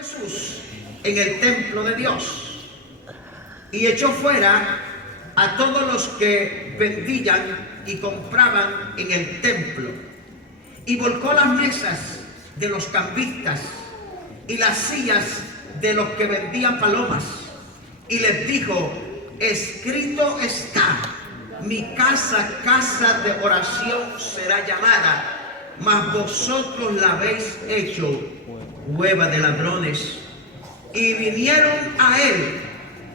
Jesús en el templo de Dios y echó fuera a todos los que vendían y compraban en el templo, y volcó las mesas de los cambistas y las sillas de los que vendían palomas, y les dijo: escrito está, mi casa, casa de oración será llamada, mas vosotros la habéis hecho cueva de ladrones. Y vinieron a él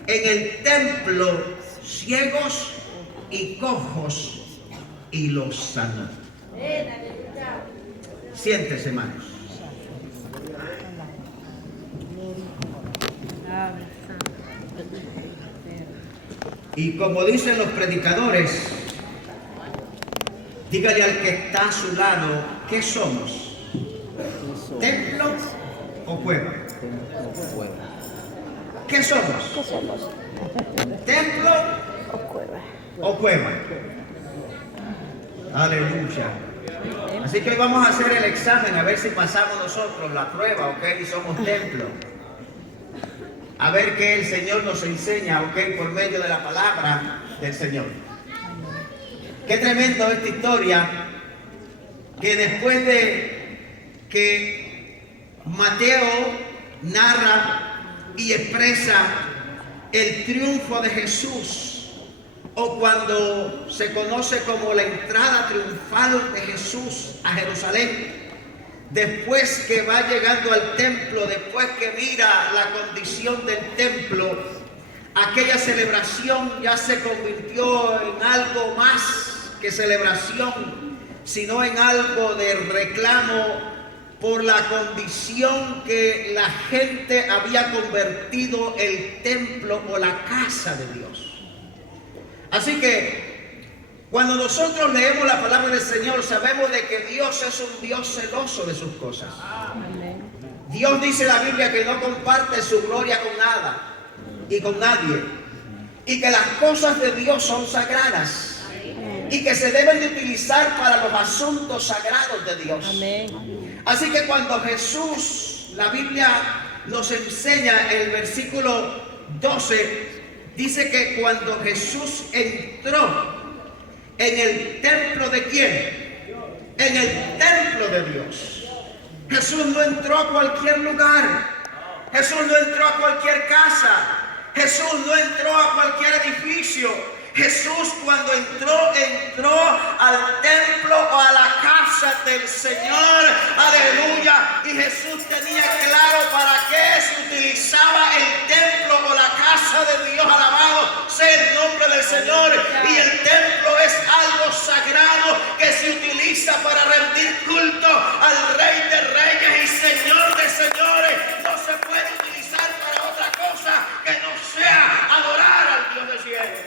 en el templo ciegos y cojos, y los sanó. Siéntese, hermanos. Y como dicen los predicadores, dígale al que está a su lado: ¿qué somos? ¿Templo o cueva? ¿Qué somos? ¿Templo o cueva? Aleluya. Así que hoy vamos a hacer el examen a ver si pasamos nosotros la prueba, ¿ok? Y somos templo. A ver qué el Señor nos enseña, ¿ok? Por medio de la palabra del Señor. Qué tremendo esta historia, que después de que Mateo narra y expresa el triunfo de Jesús, o cuando se conoce como la entrada triunfal de Jesús a Jerusalén, después que va llegando al templo, después que mira la condición del templo, aquella celebración ya se convirtió en algo más que celebración, sino en algo de reclamo por la condición que la gente había convertido el templo o la casa de Dios. Así que cuando nosotros leemos la palabra del Señor, sabemos de que Dios es un Dios celoso de sus cosas. Dios dice en la Biblia que no comparte su gloria con nada y con nadie, y que las cosas de Dios son sagradas y que se deben de utilizar para los asuntos sagrados de Dios. Así que cuando Jesús, la Biblia nos enseña el versículo 12, dice que cuando Jesús entró en el templo de ¿quién? En el templo de Dios. Jesús no entró a cualquier lugar. Jesús no entró a cualquier casa. Jesús no entró a cualquier edificio. Jesús cuando entró al templo o a la casa del Señor. Aleluya. Y Jesús tenía claro para qué se utilizaba el templo o la casa de Dios. Alabado sea el nombre del Señor. Y el templo es algo sagrado que se utiliza para rendir culto al Rey de Reyes y Señor de Señores. No se puede utilizar para otra cosa que no sea adorar al Dios del cielo.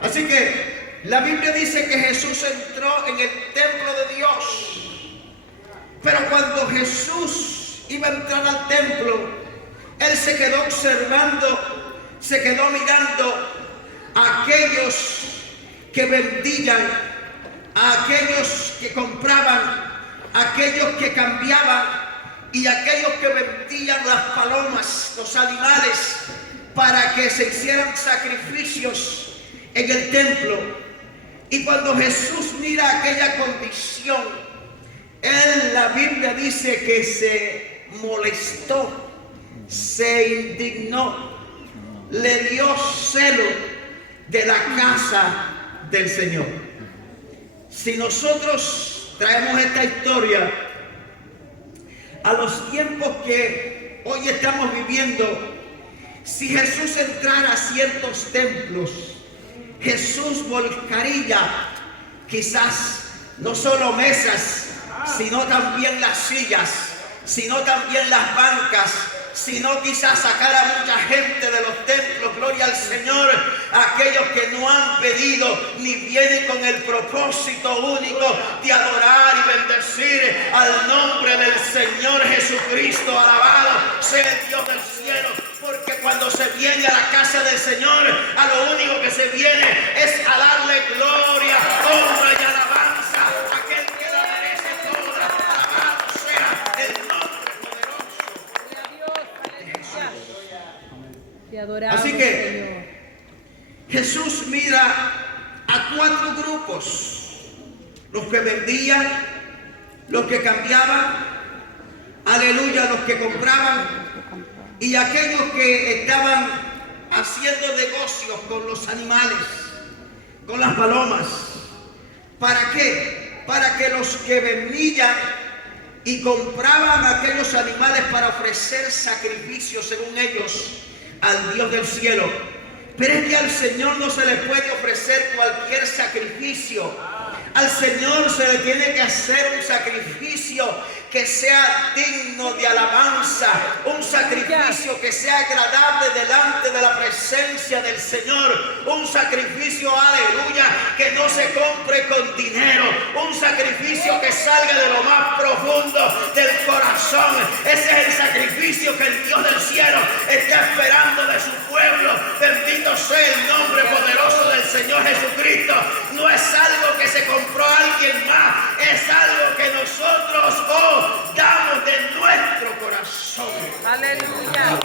Así que la Biblia dice que Jesús entró en el templo de Dios. Pero cuando Jesús iba a entrar al templo, Él se quedó observando, se quedó mirando a aquellos que vendían, a aquellos que compraban, a aquellos que cambiaban y a aquellos que vendían las palomas, los animales, para que se hicieran sacrificios en el templo. Y cuando Jesús mira aquella condición, Él, la Biblia dice que se molestó, se indignó, le dio celo de la casa del Señor. Si nosotros traemos esta historia a los tiempos que hoy estamos viviendo, si Jesús entrara a ciertos templos, Jesús volcaría quizás no solo mesas, sino también las sillas, sino también las bancas, sino quizás sacar a mucha gente de los templos, gloria al Señor, aquellos que no han pedido ni vienen con el propósito único de adorar y bendecir al nombre del Señor Jesucristo. Alabado sea el Dios del cielo, porque cuando se viene a la casa del Señor, a lo único que se viene es a darle gloria, honra y alabanza a aquel que la merece toda. Alabado sea Adoramos, Así que Jesús mira a 4 grupos: los que vendían, los que cambiaban, aleluya, los que compraban, y aquellos que estaban haciendo negocios con los animales, con las palomas. ¿Para qué? Para que los que vendían y compraban aquellos animales para ofrecer sacrificios, según ellos, al Dios del cielo. Pero es que al Señor no se le puede ofrecer cualquier sacrificio. Al Señor se le tiene que hacer un sacrificio que sea digno de alabanza, un sacrificio que sea agradable delante de la presencia del Señor, un sacrificio, aleluya, que no se compre con dinero, un sacrificio que salga de lo más profundo del corazón. Ese es el sacrificio que el Dios del cielo está esperando de su pueblo. Bendito sea el nombre poderoso del Señor Jesucristo. No es algo que se compró a alguien más, es algo que nosotros damos de nuestro corazón. Aleluya.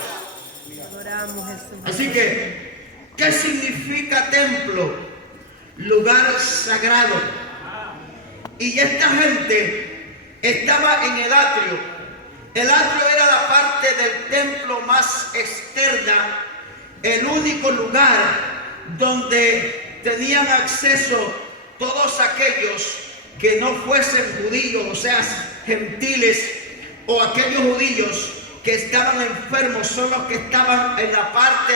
Adoramos, Jesús. Así que, ¿qué significa templo? Lugar sagrado. Y esta gente estaba en el atrio. El atrio era la parte del templo más externa, el único lugar donde tenían acceso todos aquellos que no fuesen judíos, o sea, gentiles, o aquellos judíos que estaban enfermos, son los que estaban en la parte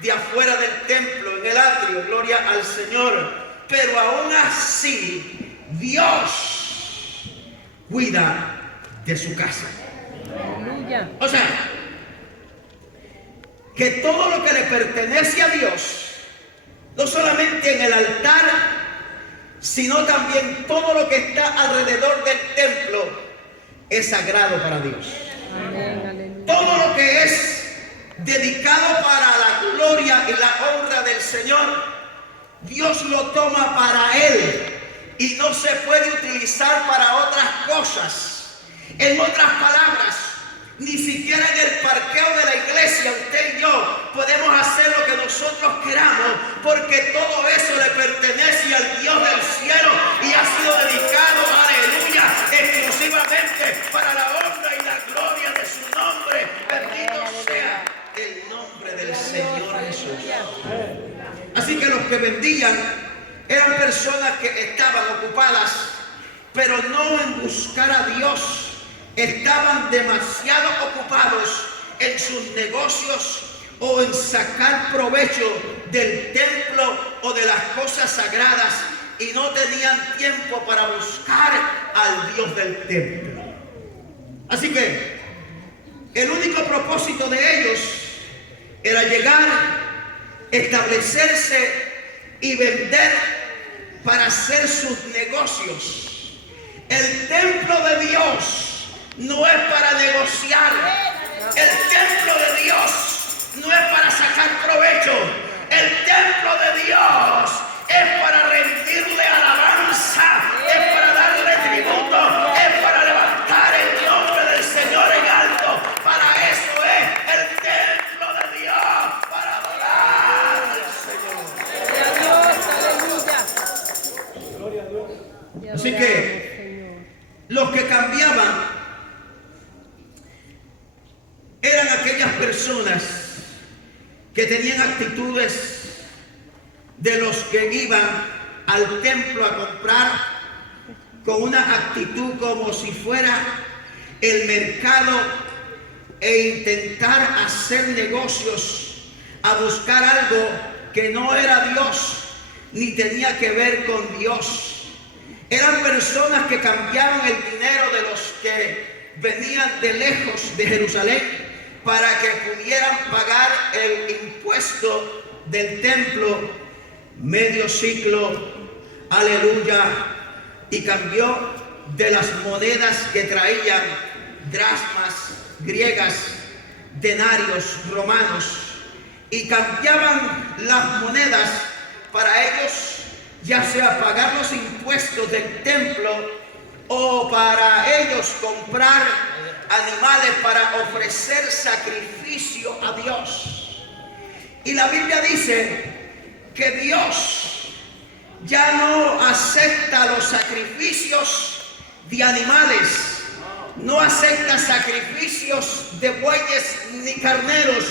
de afuera del templo, en el atrio. Gloria al Señor. Pero aún así, Dios cuida de su casa. Aleluya. O sea, que todo lo que le pertenece a Dios, no solamente en el altar, sino también todo lo que está alrededor del templo es sagrado para Dios. Amén, Todo lo que es dedicado para la gloria y la honra del Señor, Dios lo toma para Él y no se puede utilizar para otras cosas. En otras palabras, ni siquiera en el parqueo de la iglesia usted y yo podemos hacer lo que nosotros queramos, porque todo eso le pertenece al Dios del cielo y ha sido dedicado, aleluya, exclusivamente para la honra y la gloria de su nombre. Bendito sea el nombre del Señor Jesús. Así que los que vendían eran personas que estaban ocupadas, pero no en buscar a Dios. Estaban demasiado ocupados en sus negocios o en sacar provecho del templo o de las cosas sagradas, y no tenían tiempo para buscar al Dios del templo. Así que el único propósito de ellos era llegar, establecerse y vender para hacer sus negocios. El templo de Dios no es para negociar. El templo de Dios no es para sacar provecho. El templo de Dios es para rendirle alabanza, es para darle tributo, es para levantar el nombre del Señor en alto. Para eso es el templo de Dios, para adorar al Señor. Gloria a Dios. Así que los que cambiaban eran aquellas personas que tenían actitudes de los que iban al templo a comprar, con una actitud como si fuera el mercado, e intentar hacer negocios, a buscar algo que no era Dios ni tenía que ver con Dios. Eran personas que cambiaban el dinero de los que venían de lejos de Jerusalén para que pudieran pagar el impuesto del templo, medio ciclo, aleluya, y cambió de las monedas que traían, dracmas griegas, denarios romanos, y cambiaban las monedas para ellos, ya sea pagar los impuestos del templo o para ellos comprar animales para ofrecer sacrificio a Dios. Y la Biblia dice que Dios ya no acepta los sacrificios de animales, no acepta sacrificios de bueyes ni carneros.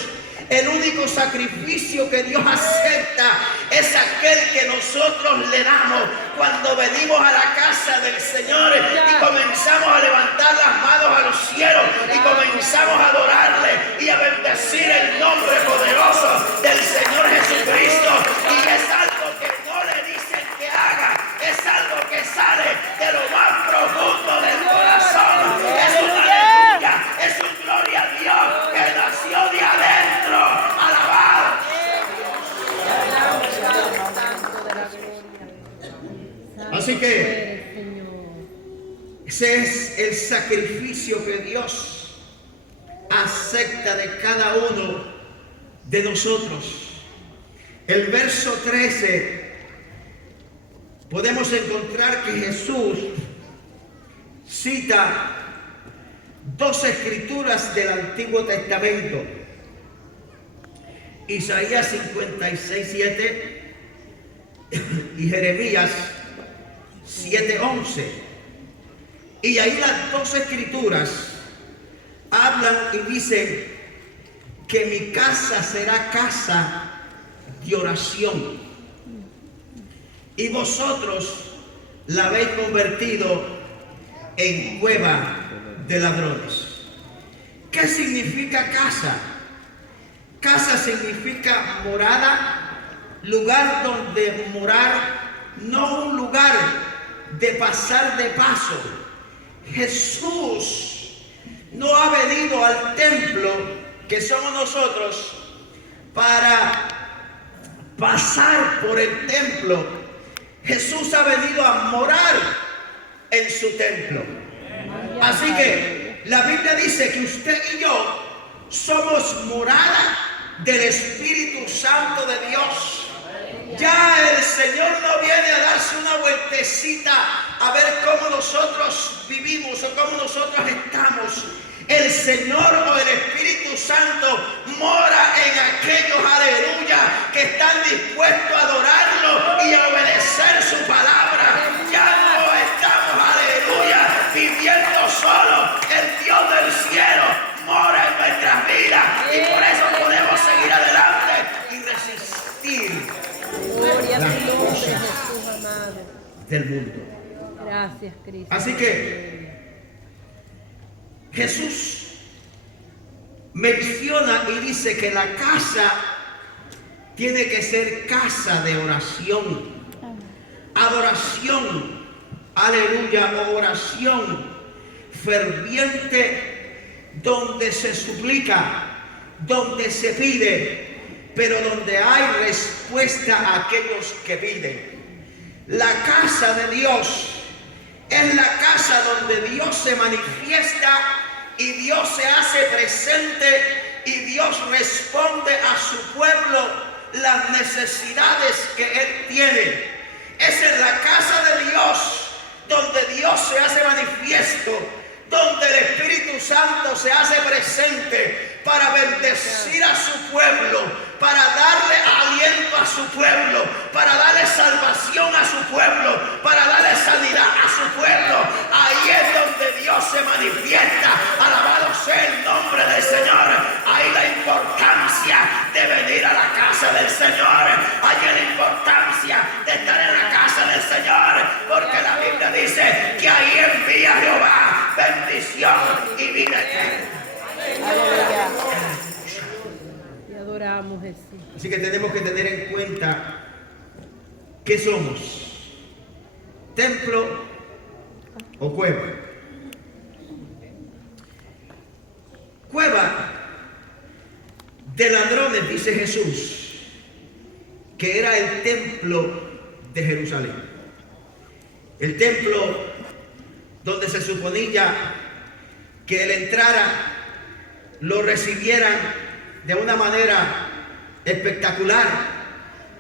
El único sacrificio que Dios acepta es aquel que nosotros le damos cuando venimos a la casa del Señor y comenzamos a levantar las manos a los cielos y comenzamos a adorarle y a bendecir el nombre poderoso del Señor Jesucristo. Y es algo que no le dicen que haga, es algo que sale de lo más profundo del corazón. Es una aleluya, es un gloria a Dios que nació de adentro. Alabado. Así que ese es el sacrificio que Dios acepta de cada uno de nosotros. El verso 13 podemos encontrar que Jesús cita dos escrituras del Antiguo Testamento: Isaías 56:7 y Jeremías 7:11. Y ahí las dos escrituras hablan y dicen que mi casa será casa de oración y vosotros la habéis convertido en cueva de ladrones. ¿Qué significa casa? Casa significa morada, lugar donde morar, no un lugar de pasar de paso. Jesús no ha venido al templo, que somos nosotros, para pasar por el templo. Jesús ha venido a morar en su templo. Así que la Biblia dice que usted y yo somos morada del Espíritu Santo de Dios. Ya el Señor no viene a darse una vueltecita a ver cómo nosotros vivimos o cómo nosotros estamos. El Señor o el Espíritu Santo mora en aquellos, aleluya, que están dispuestos a adorarlo y a obedecer su palabra. Ya no estamos, aleluya, viviendo solo. El Dios del cielo mora en nuestras vidas y por eso podemos seguir adelante y resistir Gloria a las tu nombre, cosas Jesús amado. del mundo. Gracias, Cristo. Así que Jesús menciona y dice que la casa tiene que ser casa de oración, adoración, aleluya, oración ferviente, donde se suplica, donde se pide, pero donde hay respuesta a aquellos que piden. La casa de Dios es la casa donde Dios se manifiesta y Dios se hace presente y Dios responde a su pueblo las necesidades que Él tiene. Es en la casa de Dios donde Dios se hace manifiesto, donde el Espíritu Santo se hace presente para bendecir a su pueblo, para darle aliento a su pueblo, para darle salvación a su pueblo, para darle sanidad a su pueblo. Ahí es donde Dios se manifiesta. Alabado sea el nombre del Señor. Ahí la importancia de venir a la casa del Señor. Ahí la importancia de estar en la casa del Señor, porque la Biblia dice que ahí envía Jehová bendición y vida eterna. Te adoramos, Jesús. Así que tenemos que tener en cuenta qué somos: templo o cueva. Cueva de ladrones, dice Jesús, que era el templo de Jerusalén. El templo donde se suponía que él entrara, lo recibieran de una manera espectacular,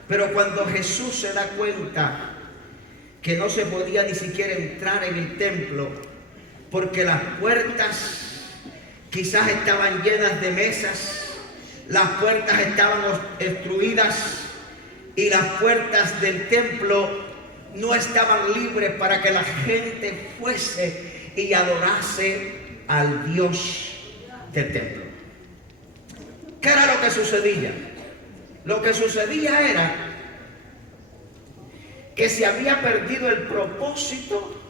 pero cuando Jesús se da cuenta que no se podía ni siquiera entrar en el templo porque las puertas quizás estaban llenas de mesas, las puertas estaban obstruidas y las puertas del templo no estaban libres para que la gente fuese y adorase al Dios del templo. ¿Qué era lo que sucedía? Lo que sucedía era que se había perdido el propósito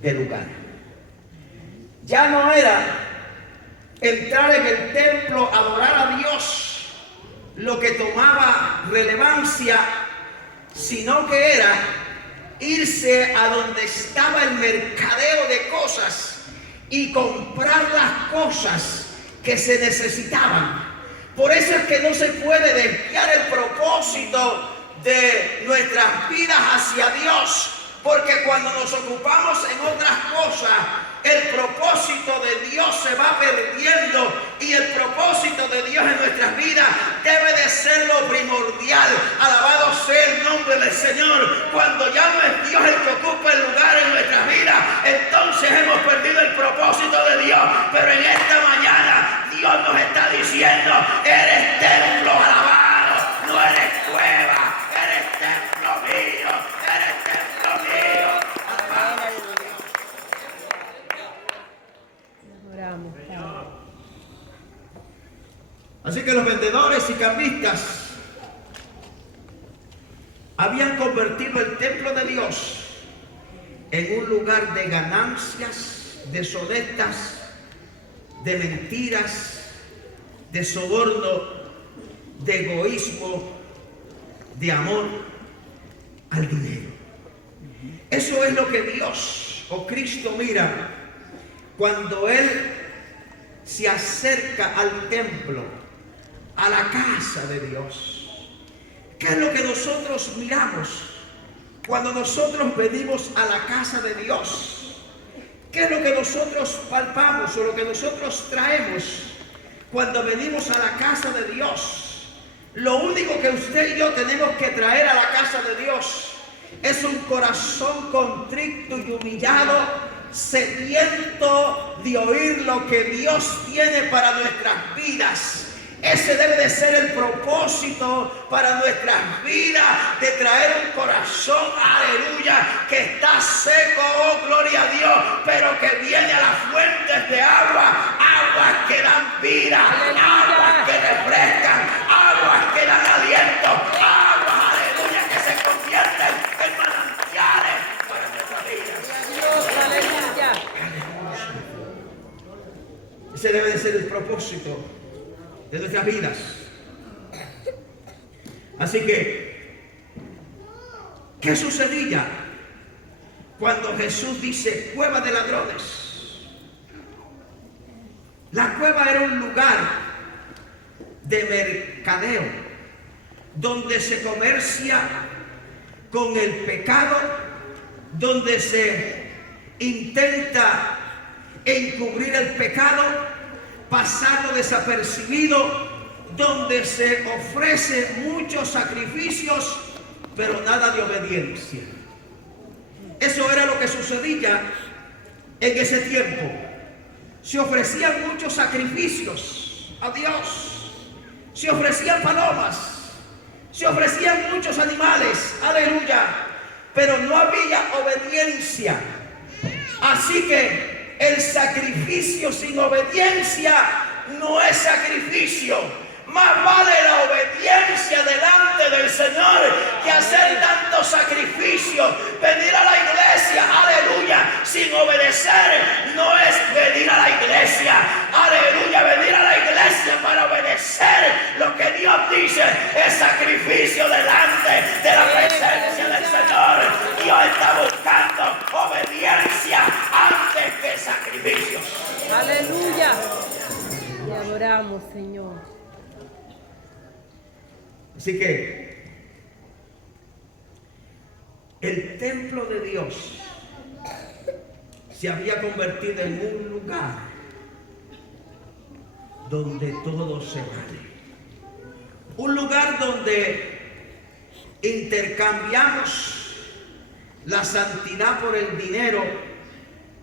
del lugar. Ya no era entrar en el templo, adorar a Dios, lo que tomaba relevancia, sino que era irse a donde estaba el mercadeo de cosas y comprar las cosas que se necesitaban. Por eso es que no se puede desviar el propósito de nuestras vidas hacia Dios, porque cuando nos ocupamos en otras cosas, el propósito de Dios se va perdiendo, y el propósito de Dios en nuestras vidas debe de ser lo primordial. Alabado sea el nombre del Señor. Cuando ya no es Dios el que ocupa el lugar en nuestras vidas, entonces hemos perdido el propósito de Dios. Pero en esta mañana Dios nos está diciendo: eres templo alabado, no eres cueva, eres templo mío, eres templo mío. Oramos, Padre. Así que los vendedores y cambistas habían convertido el templo de Dios en un lugar de ganancias deshonestas, de mentiras, de soborno, de egoísmo, de amor al dinero. Eso es lo que Dios o Cristo mira cuando Él se acerca al templo, a la casa de Dios. ¿Qué es lo que nosotros miramos cuando nosotros venimos a la casa de Dios? ¿Qué es lo que nosotros palpamos o lo que nosotros traemos cuando venimos a la casa de Dios? Lo único que usted y yo tenemos que traer a la casa de Dios es un corazón contrito y humillado, sediento de oír lo que Dios tiene para nuestras vidas. Ese debe de ser el propósito para nuestras vidas, de traer un corazón, aleluya, que está seco, oh gloria a Dios, pero que viene a las fuentes de agua, aguas que dan vida, aguas que refrescan, aguas que dan aliento, aguas, aleluya, que se convierten en manantiales para nuestras vidas. Dios, aleluya. Ese debe de ser el propósito de nuestras vidas. Así que, ¿qué sucedía cuando Jesús dice cueva de ladrones? La cueva era un lugar de mercadeo donde se comercia con el pecado, donde se intenta encubrir el pecado, pasarlo desapercibido, donde se ofrecen muchos sacrificios, pero nada de obediencia. Eso era lo que sucedía en ese tiempo. Se ofrecían muchos sacrificios a Dios, se ofrecían palomas, se ofrecían muchos animales, aleluya, pero no había obediencia. Así que el sacrificio sin obediencia no es sacrificio. Más vale la obediencia delante del Señor que hacer tanto sacrificio. Venir a la iglesia, aleluya, sin obedecer no es venir a la iglesia. Aleluya, venir a la iglesia para obedecer lo que Dios dice es sacrificio delante de la presencia del Señor. Dios está buscando obediencia antes que sacrificios. Aleluya. Te adoramos, Señor. Así que el templo de Dios se había convertido en un lugar donde todo se vale. Un lugar donde intercambiamos la santidad por el dinero,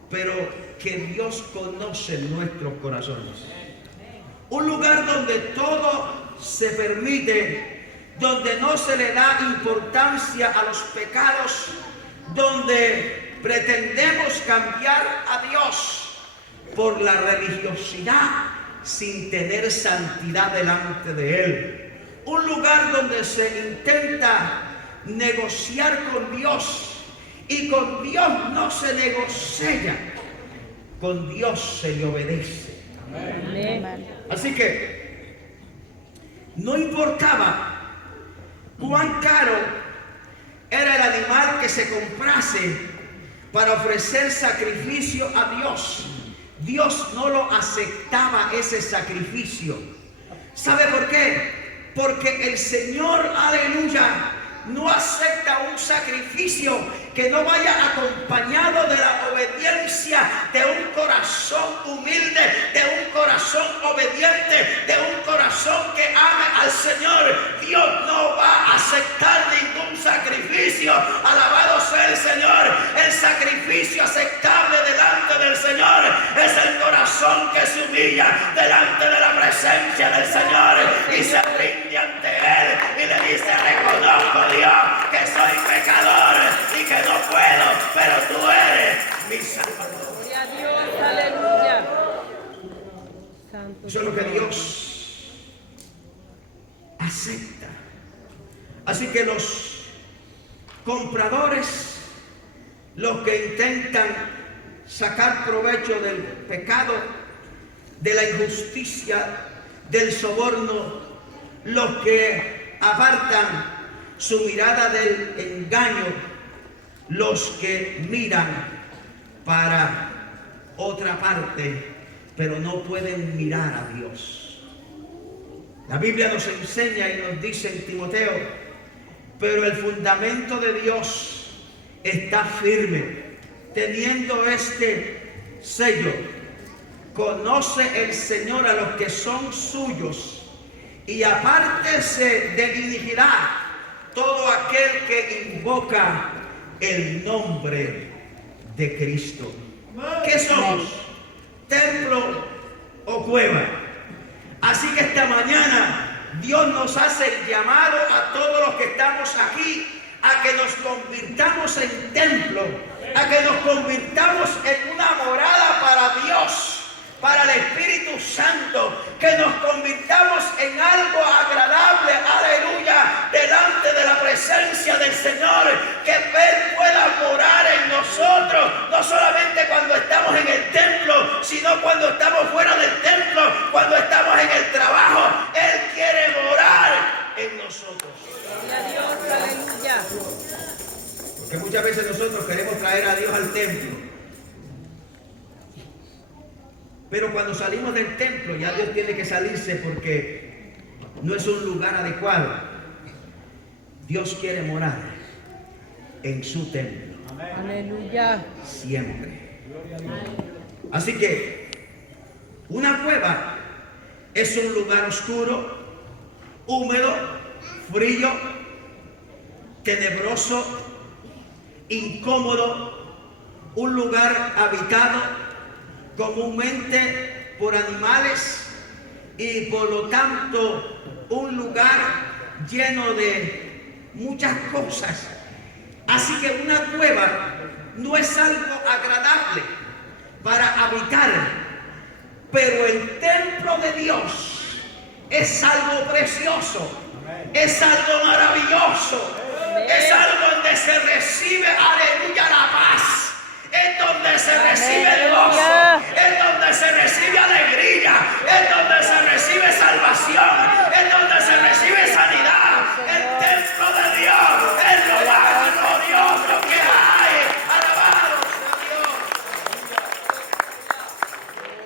pero que Dios conoce nuestros corazones. Un lugar donde todo se permite, donde no se le da importancia a los pecados, donde pretendemos cambiar a Dios por la religiosidad sin tener santidad delante de Él. Un lugar donde se intenta negociar con Dios y con Dios no se negocia, con Dios se le obedece. Amén. Así que no importaba cuán caro era el animal que se comprase para ofrecer sacrificio a Dios. Dios no lo aceptaba ese sacrificio. ¿Sabe por qué? Porque el Señor, aleluya, no acepta un sacrificio que no vaya acompañado de la obediencia de un corazón humilde, de un corazón obediente, de un corazón que ame al Señor. Dios no va a aceptar ningún sacrificio. Alabado sea el Señor. El sacrificio aceptable delante del Señor es el corazón que se humilla delante de la presencia del Señor y se rinde ante Él y le dice: reconozco, Dios, que soy pecador y que no puedo, pero tú eres mi Salvador. Gloria a Dios, aleluya. Santo. Eso es lo que Dios acepta. Así que los compradores, los que intentan sacar provecho del pecado, de la injusticia, del soborno, los que apartan su mirada del engaño, los que miran para otra parte, pero no pueden mirar a Dios. La Biblia nos enseña y nos dice en Timoteo: pero el fundamento de Dios está firme, teniendo este sello: conoce el Señor a los que son suyos, y apártese de iniquidad todo aquel que invoca el nombre de Cristo. ¿Qué somos? ¿Templo o cueva? Así que esta mañana Dios nos hace el llamado a todos los que estamos aquí a que nos convirtamos en templo, a que nos convirtamos en una morada para Dios, para el Espíritu Santo, que nos convirtamos en algo agradable, aleluya, delante de la presencia del Señor, que Él pueda morar en nosotros, no solamente cuando estamos en el templo, sino cuando estamos fuera del templo, cuando estamos en el trabajo. Él quiere morar en nosotros. Gloria a Dios, aleluya. Porque muchas veces nosotros queremos traer a Dios al templo, pero cuando salimos del templo ya Dios tiene que salirse, porque no es un lugar adecuado. Dios quiere morar en su templo. Aleluya. Siempre. Así que una cueva es un lugar oscuro, húmedo, frío, tenebroso, incómodo, un lugar habitado comúnmente por animales y por lo tanto un lugar lleno de muchas cosas. Así que una cueva no es algo agradable para habitar, pero el templo de Dios es algo precioso, es algo maravilloso, es algo donde se recibe, aleluya, la paz. Es donde se recibe gozo, es donde se recibe alegría, es donde se recibe salvación, es donde se recibe sanidad. El templo de Dios es lo más glorioso que hay. Alabado sea Dios.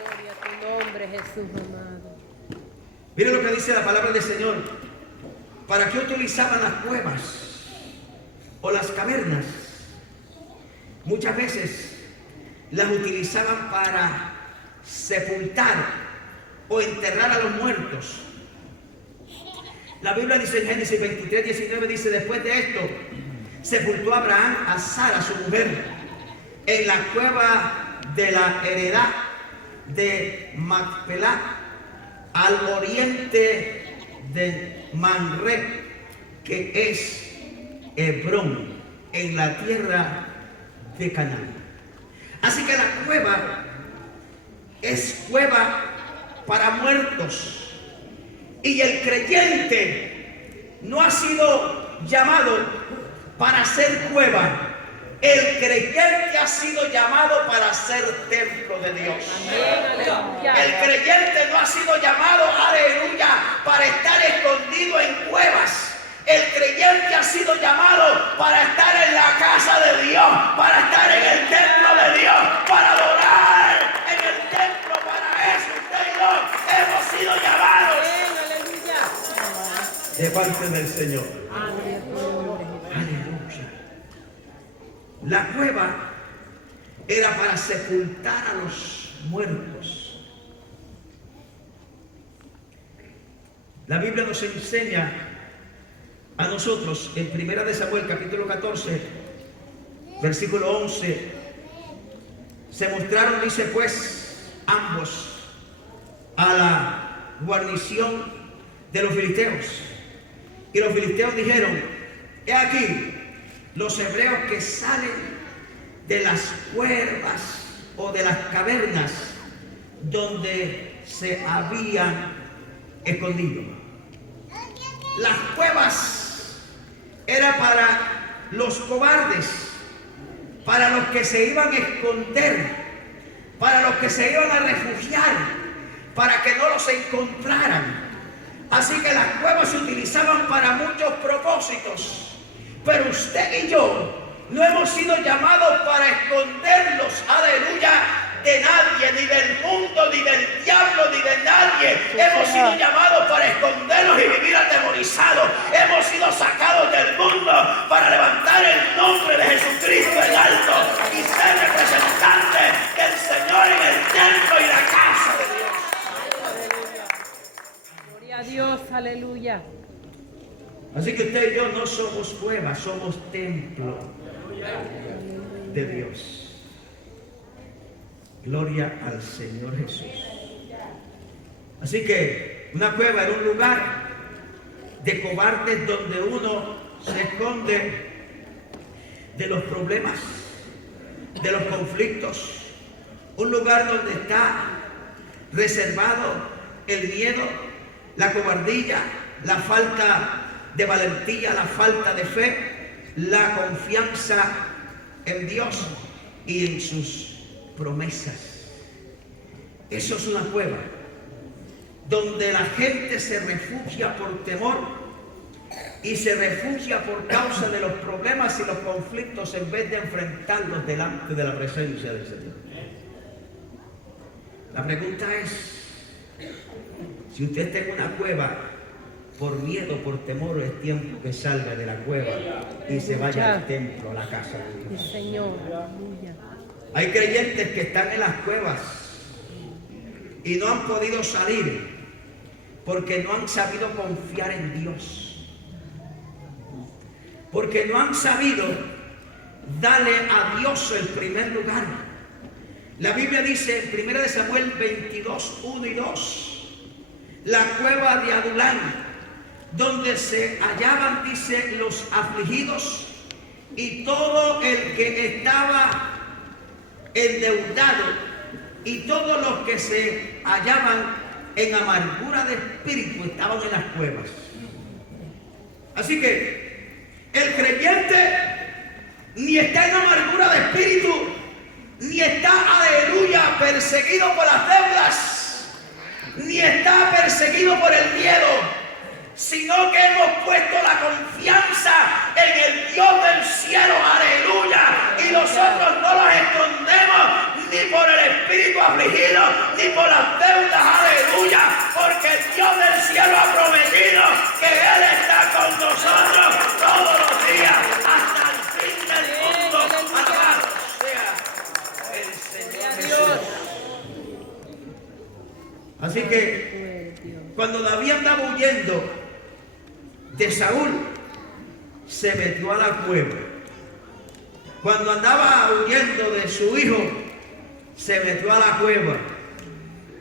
Gloria a tu nombre, Jesús amado. Mire lo que dice la palabra del Señor. ¿Para qué utilizaban las cuevas o las cavernas? Muchas veces las utilizaban para sepultar o enterrar a los muertos. La Biblia dice en Génesis 23, 19, dice: después de esto sepultó Abraham a Sara, su mujer, en la cueva de la heredad de Macpelá, al oriente de Manré, que es Hebrón, en la tierra de Canaán. Así que la cueva es cueva para muertos, y el creyente no ha sido llamado para ser cueva. El creyente ha sido llamado para ser templo de Dios. El creyente no ha sido llamado, aleluya, para estar escondido en cuevas. El creyente ha sido llamado para estar en la casa de Dios, para estar en el templo de Dios, para adorar en el templo. Para eso usted y yo hemos sido llamados de parte del Señor. Aleluya. La cueva era para sepultar a los muertos. La Biblia nos enseña a nosotros en 1 de Samuel capítulo 14 versículo 11, se mostraron, dice pues, ambos a la guarnición de los filisteos, y los filisteos dijeron: he aquí los hebreos que salen de las cuevas o de las cavernas donde se habían escondido. Las cuevas era para los cobardes, para los que se iban a esconder, para los que se iban a refugiar, para que no los encontraran. Así que las cuevas se utilizaban para muchos propósitos. Pero usted y yo no hemos sido llamados para esconderlos, aleluya, de nadie, ni del mundo, ni del diablo, ni de nadie. Hemos sido llamados para esconderlos y vivir atemorizados. Hemos sido sacados del mundo para levantar el nombre de Jesucristo en alto y ser representantes del Señor en el templo y la casa de Dios. Gloria a Dios, aleluya. Así que usted y yo no somos cuevas, somos templo de Dios. Gloria al Señor Jesús. Así que una cueva era un lugar de cobardes donde uno se esconde de los problemas, de los conflictos. Un lugar donde está reservado el miedo, la cobardía, la falta de valentía, la falta de fe, la confianza en Dios y en sus promesas. Eso es una cueva donde la gente se refugia por temor y se refugia por causa de los problemas y los conflictos en vez de enfrentarlos delante de la presencia del Señor. La pregunta es: si usted está en una cueva por miedo, por temor, es tiempo que salga de la cueva y se vaya al templo, a la casa de Dios. Señor. Hay creyentes que están en las cuevas y no han podido salir porque no han sabido confiar en Dios, porque no han sabido darle a Dios el primer lugar. La Biblia dice en 1 de Samuel 22, 1 y 2, la cueva de Adulán, donde se hallaban, dice, los afligidos y todo el que estaba endeudado y todos los que se hallaban en amargura de espíritu estaban en las cuevas. Así que el creyente ni está en amargura de espíritu, ni está, aleluya, perseguido por las deudas, ni está perseguido por el miedo, sino que hemos puesto la confianza en el Dios del cielo, aleluya, y nosotros no los escondemos ni por el espíritu afligido, ni por las deudas, aleluya, porque el Dios del cielo ha prometido que Él está con nosotros todos los días, hasta el fin del mundo. Alabado sea el Señor Jesús. Así que cuando David andaba huyendo de Saúl, se metió a la cueva. Cuando andaba huyendo de su hijo, se metió a la cueva.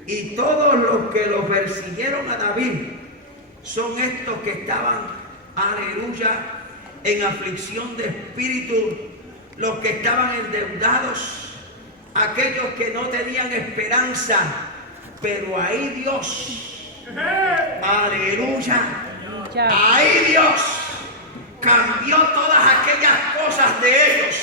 Y todos los que lo persiguieron a David son estos que estaban, aleluya, en aflicción de espíritu, los que estaban endeudados, aquellos que no tenían esperanza, pero ahí Dios, aleluya, ahí Dios cambió todas aquellas cosas de ellos,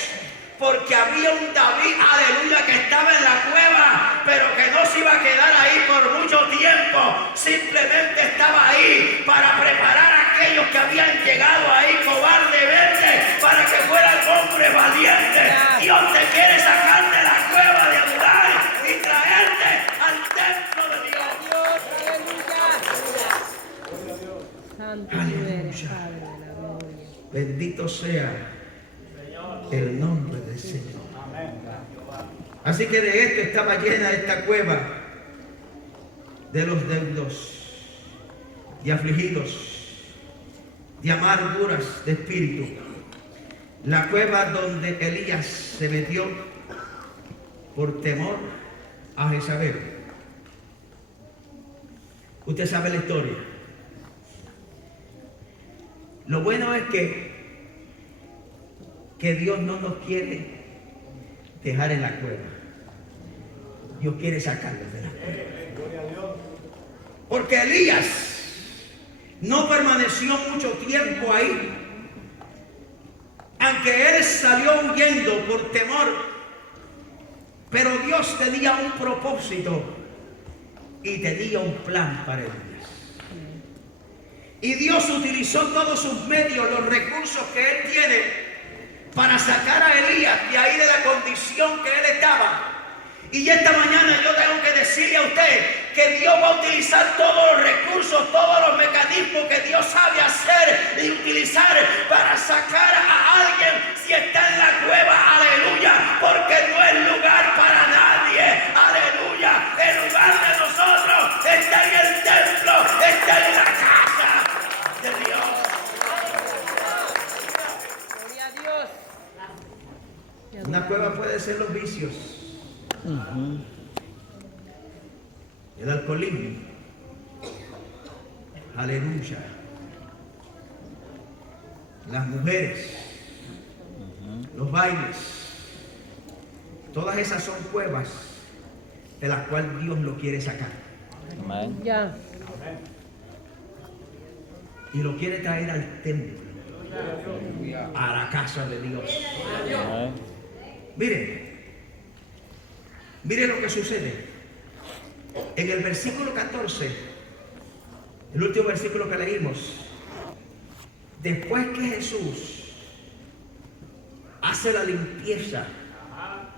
porque había un David, aleluya, que estaba en la cueva, pero que no se iba a quedar ahí por mucho tiempo, simplemente estaba ahí para preparar a aquellos que habían llegado ahí cobardemente, para que fueran hombres valientes. Dios te quiere sacar de la cueva de Adulai y traerte al templo de Dios. Santo tú eres, Padre de la gloria. Bendito sea el nombre del Señor. Así que de esto estaba llena esta cueva, de los deudos, de afligidos, de amarguras de espíritu. La cueva donde Elías se metió por temor a Jezabel. Usted sabe la historia. Lo bueno es que Dios no nos quiere dejar en la cueva. Dios quiere sacarnos de la cueva. Porque Elías no permaneció mucho tiempo ahí. Aunque él salió huyendo por temor, pero Dios tenía un propósito y tenía un plan para Elías. Y Dios utilizó todos sus medios, los recursos que él tiene, para sacar a Elías de ahí, de la condición que él estaba. Y esta mañana yo tengo que decirle a usted que Dios va a utilizar todos los recursos, todos los mecanismos que Dios sabe hacer y utilizar para sacar a alguien si está en la cueva, aleluya, porque no es lugar para nadie, aleluya. El lugar de nosotros está en el templo, está en la casa de Dios. Gloria a Dios. Una cueva puede ser los vicios, el alcoholismo, aleluya, las mujeres, los bailes, todas esas son cuevas de las cuales Dios lo quiere sacar. Amén. Ya. Y lo quiere traer al templo, a la casa de Dios. Amén. Mire lo que sucede. En el versículo 14, el último versículo que leímos, después que Jesús hace la limpieza